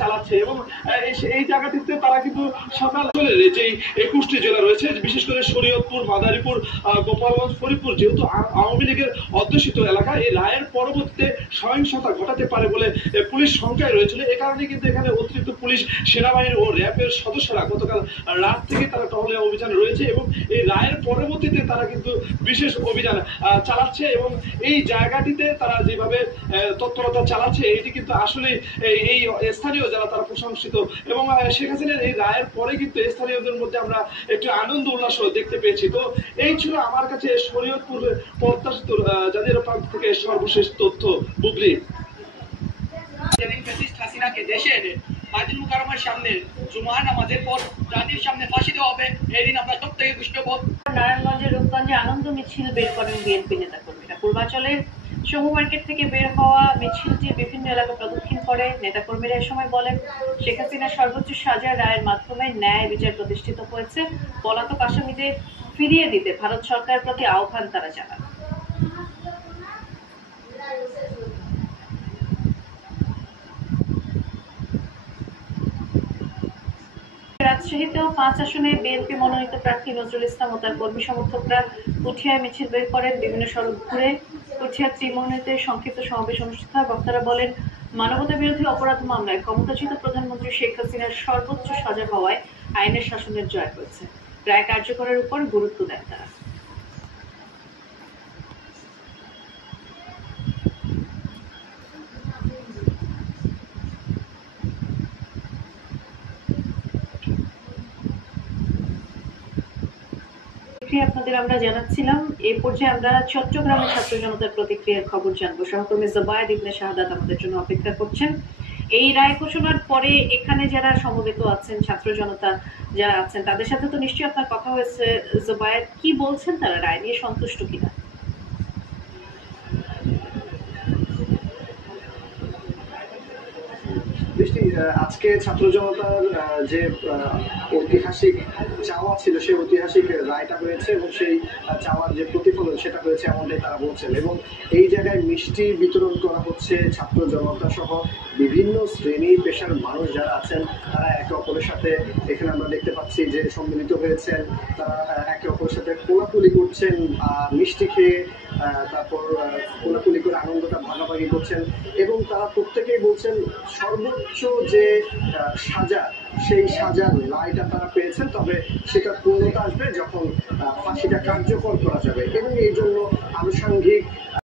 চালাচ্ছে এবং এই জায়গাটিতে তারা কিন্তু সকাল যে 21টি জেলা রয়েছে, বিশেষ করে শরীয়তপুর, মাদারীপুর, গোপালগঞ্জ, ফরিদপুর, যেহেতু আওয়ামী লীগের অধ্যুষিত এলাকা, এই রায়ের পরবর্তীতে সহিংসতা ঘটাতে পারে বলে পুলিশ শঙ্কায় রয়েছিল। এ কারণে কিন্তু এখানে অতিরিক্ত পুলিশ, সেনাবাহিনী ও র্যাবের সদস্যরা গতকাল রাত থেকে তারা টহলে অভিযান রয়েছে এবং এই রায়ের পরবর্তীতে তারা কিন্তু বিশেষ অভিযান চালাচ্ছে এবং এই জায়গাটিতে তারা যেভাবে তৎপরতা চালাচ্ছে, এটি কিন্তু আসলে এই স্থানীয় যারা তারা প্রশংসিত এবং শেখ হাসিনার এই রায়ের পরে কিন্তু স্থানীয়দের মধ্যে আমরা একটু আনন্দ উল্লাস দেখতে পেয়েছি। তো এই ছিল আমার কাছে শরীয়তপুর প্রত্যাশিত জাতীয় প্রান্ত থেকে সর্বশেষ তথ্য। বুবলি হাসিনাকে দেশে এনে বাইতুল মুকাররমের সামনে জুমা নামাজের পর জাতির সামনে ফাঁসি দেওয়া হবে, এই দিন আমরা সব থেকে দুষ্টবোধ। নারায়ণগঞ্জের রূপগঞ্জে আনন্দ মিছিল বের করেন বিএনপি নেতাকর্মীরা। পূর্বাঞ্চলের সমু মার্কেট থেকে বের হওয়া মিছিলটি বিভিন্ন এলাকা প্রদক্ষিণ করে। নেতাকর্মীরা এ সময় বলেন, শেখ হাসিনার সর্বোচ্চ সাজার রায়ের মাধ্যমে ন্যায় বিচার প্রতিষ্ঠিত হয়েছে। পলাতক আসামিদের ফিরিয়ে দিতে ভারত সরকারের প্রতি আহ্বান তারা জানান। রাজশাহীতেও 5 আসনে বিএনপি মনোনীত প্রার্থী নজরুল ইসলাম ও তার কর্মী সমর্থকরা পুঠিয়ায় মিছিল বের করেন। বিভিন্ন সড়ক ঘুরে পুঠিয়ার ত্রিমোহনীতে সংক্ষিপ্ত সমাবেশ অনুষ্ঠিত হয়। বক্তারা বলেন, মানবতা বিরোধী অপরাধ মামলায় ক্ষমতাচ্যুত প্রধানমন্ত্রী শেখ হাসিনার সর্বোচ্চ সাজা হওয়ায় আইনের শাসনের জয় হয়েছে। রায় কার্যকরের উপর গুরুত্ব দেন তারা। আপনাদের আমরা জানাচ্ছিলাম, এই পর্যায়ে আমরা চট্টগ্রামের ছাত্র জনতার প্রতিক্রিয়ার খবর জানবো। সহকর্মী জুবায়েদ ইবনে শাহাদাত আমাদের জন্য অপেক্ষা করছেন। এই রায় ঘোষণার পরে এখানে যারা সমবেত আছেন, ছাত্র জনতা যারা আছেন, তাদের সাথে তো নিশ্চয়ই আপনার কথা হয়েছে। জুবায়েদ, কি বলছেন তারা, রায় নিয়ে সন্তুষ্ট কিনা? আজকে ছাত্র জনতার যে ঐতিহাসিক চাওয়া ছিল, সেই ঐতিহাসিক রায়টা হয়েছে এবং সেই চাওয়ার যে প্রতিফলন সেটা হয়েছে এমনটাই তারা বলছেন। এবং এই জায়গায় মিষ্টি বিতরণ করা হচ্ছে। ছাত্র জনতা সহ বিভিন্ন শ্রেণী পেশার মানুষ যারা আছেন তারা একে অপরের সাথে, এখানে আমরা দেখতে পাচ্ছি যে সম্মিলিত হয়েছেন, তারা একে অপরের সাথে কোলাকুলি করছেন, মিষ্টি খেয়ে তারপর কোলাকুলি করে আনন্দটা ভাগাভাগি করছেন এবং তারা প্রত্যেকেই বলছেন সর্বোচ্চ যে সাজা, সেই সাজার রায়টা তারা পেয়েছেন, তবে সেটা পূর্ণতা আসবে যখন ফাঁসিটা কার্যকর করা যাবে এবং এই জন্য আনুষঙ্গিক